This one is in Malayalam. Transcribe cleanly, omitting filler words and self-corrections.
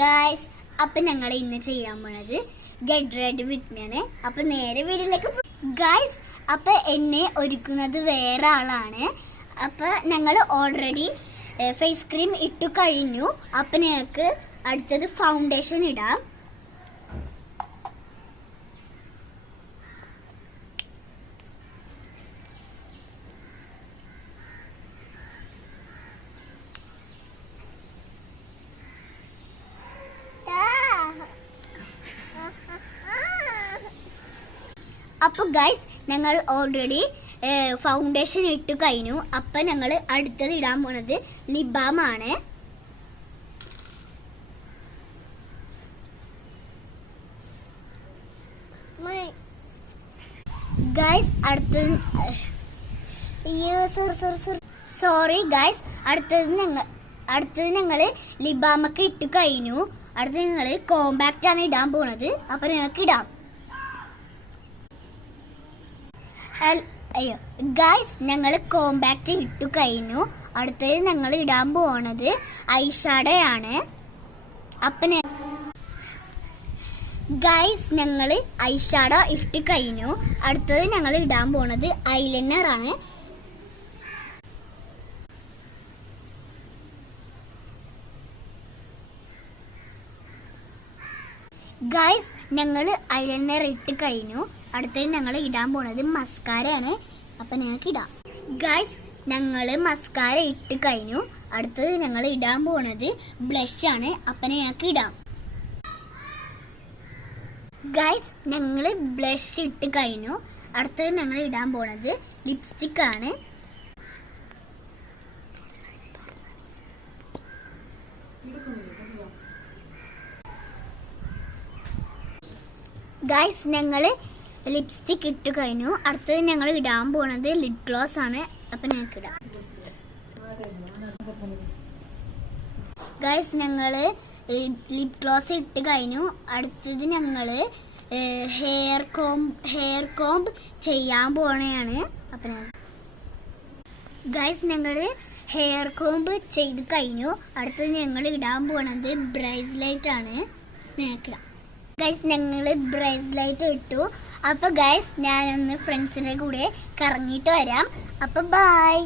ഗായ്സ്, അപ്പം ഞങ്ങൾ ഇന്ന് ചെയ്യാൻ പോണത് ഗെറ്റ് റെഡി വിത്ത് മീ ആണ്. അപ്പം നേരെ വീട്ടിലേക്ക് ഗായ്സ്. അപ്പം എന്നെ ഒരുക്കുന്നത് വേറെ ആളാണ്. അപ്പം ഞങ്ങൾ ഓൾറെഡി ഫേസ് ക്രീം ഇട്ടു കഴിഞ്ഞു. അപ്പം ഞങ്ങൾക്ക് അടുത്തത് ഫൗണ്ടേഷൻ ഇടാം. അപ്പോൾ ഗൈസ്, ഞങ്ങൾ ഓൾറെഡി ഫൗണ്ടേഷൻ ഇട്ട് കഴിഞ്ഞു. അപ്പം ഞങ്ങൾ അടുത്തത് ഇടാൻ പോണത് ലിപ് ബാം ആണ്. ഗൈസ് അടുത്തത് സോറി ഗൈസ്, അടുത്തത് ഞങ്ങൾ ലിപ് ബാം ഒക്കെ ഇട്ട് കഴിഞ്ഞു. അടുത്തത് ഞങ്ങൾ കോമ്പാക്റ്റ് ആണ് ഇടാൻ പോണത്. അപ്പം ഞങ്ങൾക്ക് ഇടാം. അയ്യോ ഗൈസ്, ഞങ്ങൾ കോമ്പാക്റ്റ് ഇട്ടു കഴിഞ്ഞു. അടുത്തത് ഞങ്ങൾ ഇടാൻ പോണത് ഐഷാഡോ ആണ്. അപ്പം ഗൈസ്, ഞങ്ങൾ ഐഷാഡോ ഇട്ട് കഴിഞ്ഞു. അടുത്തത് ഞങ്ങൾ ഇടാൻ പോണത് ഐലൈനർ ആണ്. ഗൈസ്, ഞങ്ങൾ ഐലൈനർ ഇട്ട് കഴിഞ്ഞു. അടുത്തത് ഞങ്ങൾ ഇടാൻ പോണത് മസ്കാര ആണ്. അപ്പം ഞങ്ങൾക്ക് ഇടാം. ഗൈസ്, ഞങ്ങൾ മസ്കാര ഇട്ട് കഴിഞ്ഞു. അടുത്തത് ഞങ്ങൾ ഇടാൻ പോണത് ബ്ലഷ് ആണ്. അപ്പം ഞങ്ങൾക്ക് ഇടാം. ഗൈസ്, ഞങ്ങൾ ബ്ലഷ് ഇട്ട് കഴിഞ്ഞു. അടുത്തത് ഞങ്ങൾ ഇടാൻ പോണത് ലിപ്സ്റ്റിക് ആണ്. ഗൈസ്, ഞങ്ങൾ ലിപ്സ്റ്റിക് ഇട്ട് കഴിഞ്ഞു. അടുത്തത് ഞങ്ങൾ ഇടാൻ പോണത് ലിപ് ഗ്ലോസ് ആണ്. അപ്പം ഞങ്ങൾക്ക് ഇടാം. ഗൈസ്, ഞങ്ങൾ ലിപ് ഗ്ലോസ് ഇട്ട് കഴിഞ്ഞു. അടുത്തത് ഞങ്ങൾ ഹെയർ കോംബ് ചെയ്യാൻ പോണയാണ്. അപ്പം ഗൈസ്, ഞങ്ങൾ ഹെയർ കോംബ് ചെയ്ത് കഴിഞ്ഞു. അടുത്തത് ഞങ്ങൾ ഇടാൻ പോണത് ബ്രേസ്ലെറ്റ് ആണ്. ഞങ്ങൾക്ക് ഇടാം. ഗൈസ്, ഞങ്ങൾ ബ്രേസ്ലെറ്റ് ഇട്ടു. അപ്പോൾ ഗൈസ്, ഞാനൊന്ന് ഫ്രണ്ട്സിൻ്റെ കൂടെ കറങ്ങിയിട്ട് വരാം. അപ്പോൾ ബൈ.